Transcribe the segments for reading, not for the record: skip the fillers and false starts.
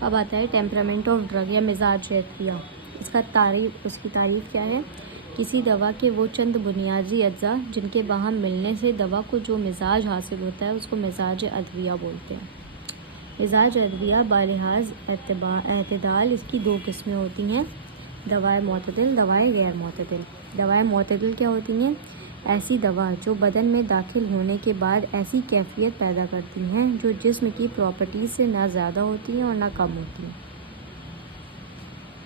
اب آتا ہے ٹیمپرامنٹ آف ڈرگ یا مزاج ادویہ. اس کی تعریف کیا ہے؟ کسی دوا کے وہ چند بنیادی اجزاء جن کے باہم ملنے سے دوا کو جو مزاج حاصل ہوتا ہے اس کو مزاج ادویہ بولتے ہیں. مزاج ادویہ بلحاظ اعتدال اس کی دو قسمیں ہوتی ہیں: دوائیں معتدل، دوائیں غیر معتدل. دوائیں معتدل کیا ہوتی ہیں؟ ایسی دوا جو بدن میں داخل ہونے کے بعد ایسی کیفیت پیدا کرتی ہیں جو جسم کی پراپرٹیز سے نہ زیادہ ہوتی ہیں اور نہ کم ہوتی ہیں.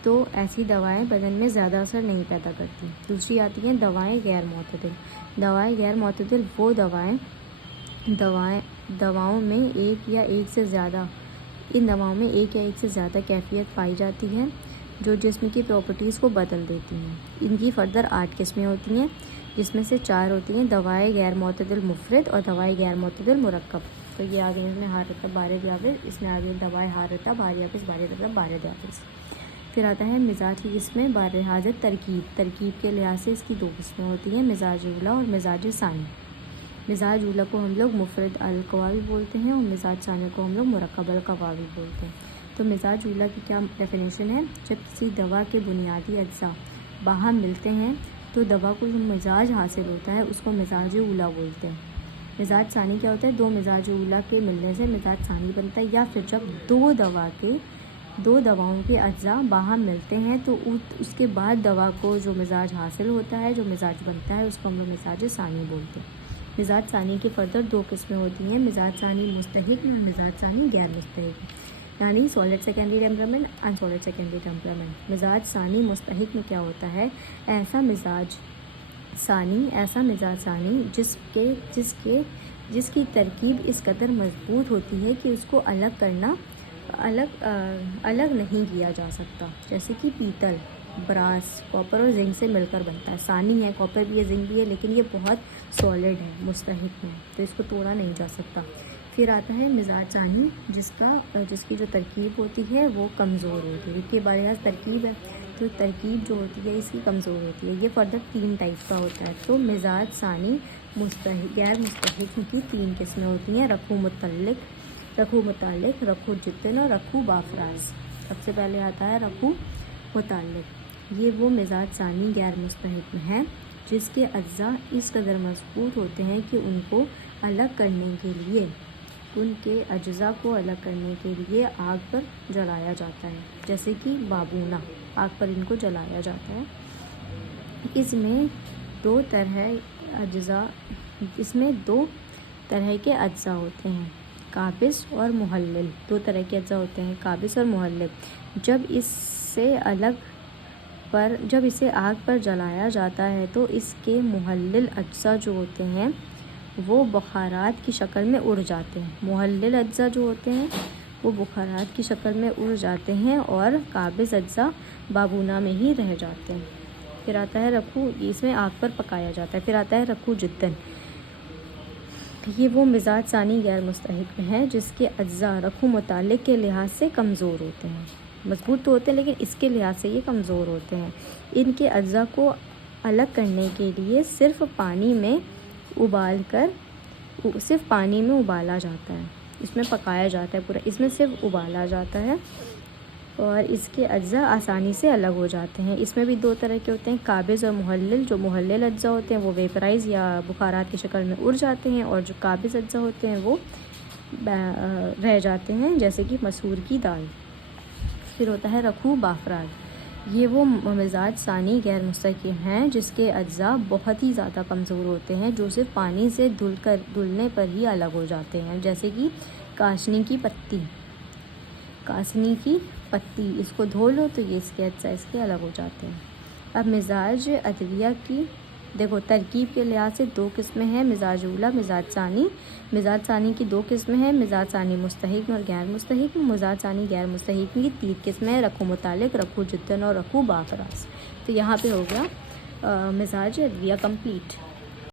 تو ایسی دوائیں بدن میں زیادہ اثر نہیں پیدا کرتی. دوسری آتی ہیں دوائیں غیر معتدل. دوائیں غیر معتدل وہ دواؤں میں ایک یا ایک سے زیادہ کیفیت پائی جاتی ہے جو جسم کی پراپرٹیز کو بدل دیتی ہیں. ان کی فردر 8 قسمیں ہوتی ہیں جس میں سے 4 ہوتی ہیں دوائیں غیر معتدل مفرد اور دوائیں غیر معتدل مرکب. تو یہ آگے اس میں حارتہ بارد یابس، اس میں آگے دوائیں حارتہ بار یابس بارد یابس. پھر آتا ہے مزاج کی قسمیں بارحاظ ترکیب کے لحاظ سے اس کی 2 قسمیں ہوتی ہیں: مزاج اولیٰ اور مزاج ثانی. مزاج اولیٰ کو ہم لوگ مفرد القوا بھی بولتے ہیں اور مزاج ثانی کو ہم لوگ مرکب القوا بھی بولتے ہیں. تو مزاج اولیٰ کی کیا ڈیفینیشن ہے؟ جب کسی دوا کے بنیادی اجزاء باہم ملتے ہیں تو دوا کو جو مزاج حاصل ہوتا ہے اس کو مزاج اولیٰ بولتے ہیں. مزاج ثانی کیا ہوتا ہے؟ 2 مزاج اولیٰ کے ملنے سے مزاج ثانی بنتا ہے، یا پھر جب دو دواؤں کے اجزاء باہم ملتے ہیں تو اس کے بعد دوا کو جو مزاج حاصل ہوتا ہے، جو مزاج بنتا ہے، اس کو ہم لوگ مزاج ثانی بولتے ہیں. مزاج ثانی کی فردر 2 قسمیں ہوتی ہیں: مزاج ثانی مستحق اور مزاج ثانی غیر مستحق، یعنی سالڈ سیکنڈری ٹیمپرامنٹ، ان سالڈ سیکنڈری ٹیمپرامنٹ. مزاج ثانی مستحق میں کیا ہوتا ہے؟ ایسا مزاج ثانی جس کی ترکیب اس قدر مضبوط ہوتی ہے کہ اس کو الگ نہیں کیا جا سکتا. جیسے کہ پیتل، براس، کاپر اور زنک سے مل کر بنتا ہے. ثانی ہے، کاپر بھی ہے، زنک بھی ہے، لیکن یہ بہت سالڈ ہے، مستحق ہے، تو اس کو توڑا نہیں جا سکتا. پھر آتا ہے مزاج ثانی جس کی جو ترکیب ہوتی ہے وہ کمزور ہوتی ہے. دیکھیے بارحاظ ترکیب ہے تو ترکیب جو ہوتی ہے اس کی کمزور ہوتی ہے. یہ فردر 3 ٹائپ کا ہوتا ہے. تو مزاج ثانی غیر مستحق کی 3 قسمیں ہوتی ہیں: رکھو متعلق، رکھو جتن اور رکھو بافراز. سب سے پہلے آتا ہے رکھو متعلق. یہ وہ مزاج ثانی غیر مستحق میں ہے جس کے اجزاء اس قدر مضبوط ہوتے ہیں کہ ان کے اجزاء کو الگ کرنے کے لیے آگ پر جلایا جاتا ہے. جیسے کہ بابونا، آگ پر ان کو جلایا جاتا ہے. اس میں 2 طرح کے اجزاء ہوتے ہیں: قابض اور محلل. 2 طرح کے اجزاء ہوتے ہیں: قابض اور محلل. جب اسے آگ پر جلایا جاتا ہے تو اس کے محلل اجزاء جو ہوتے ہیں وہ بخارات کی شکل میں اڑ جاتے ہیں. محلل اجزاء جو ہوتے ہیں وہ بخارات کی شکل میں اڑ جاتے ہیں اور قابض اجزاء بابونا میں ہی رہ جاتے ہیں. پھر آتا ہے اس میں آگ پر پکایا جاتا ہے. پھر آتا ہے رکھو جتن. یہ وہ مزاج ثانی غیر مستحق میں ہے جس کے اجزاء رکھو متعلق کے لحاظ سے کمزور ہوتے ہیں. مضبوط تو ہوتے ہیں لیکن اس کے لحاظ سے یہ کمزور ہوتے ہیں. ان کے اجزاء کو الگ کرنے کے لیے صرف پانی میں ابالا جاتا ہے. اس میں پکایا جاتا ہے پورا، اس میں صرف ابالا جاتا ہے اور اس کے اجزاء آسانی سے الگ ہو جاتے ہیں. اس میں بھی 2 طرح کے ہوتے ہیں: قابض اور محلل. جو محلل اجزاء ہوتے ہیں وہ ویپرائز یا بخارات کی شکل میں اڑ جاتے ہیں، اور جو قابض اجزاء ہوتے ہیں وہ رہ جاتے ہیں، جیسے کہ مسور کی دال. پھر ہوتا ہے رکھو بافراز. یہ وہ مزاج ثانی غیر مستحق ہیں جس کے اجزاء بہت ہی زیادہ کمزور ہوتے ہیں، جو صرف پانی سے دھلنے پر ہی الگ ہو جاتے ہیں. جیسے کہ کاسنی کی پتی، اس کو دھو لو تو یہ اس کے اجزاء اس کے الگ ہو جاتے ہیں. اب مزاج ادویہ کی ترکیب کے لحاظ سے 2 قسمیں ہیں: مزاج اولیٰ، مزاج ثانی. مزاج ثانی کی 2 قسمیں ہیں: مزاج ثانی مستحق اور غیر مستحق. مزاج ثانی غیر مستحق کی 3 قسمیں ہیں: رکھو متعلق، رکھو جتن اور رکھو بافراز. تو یہاں پہ ہو گیا مزاج ادویہ کمپلیٹ.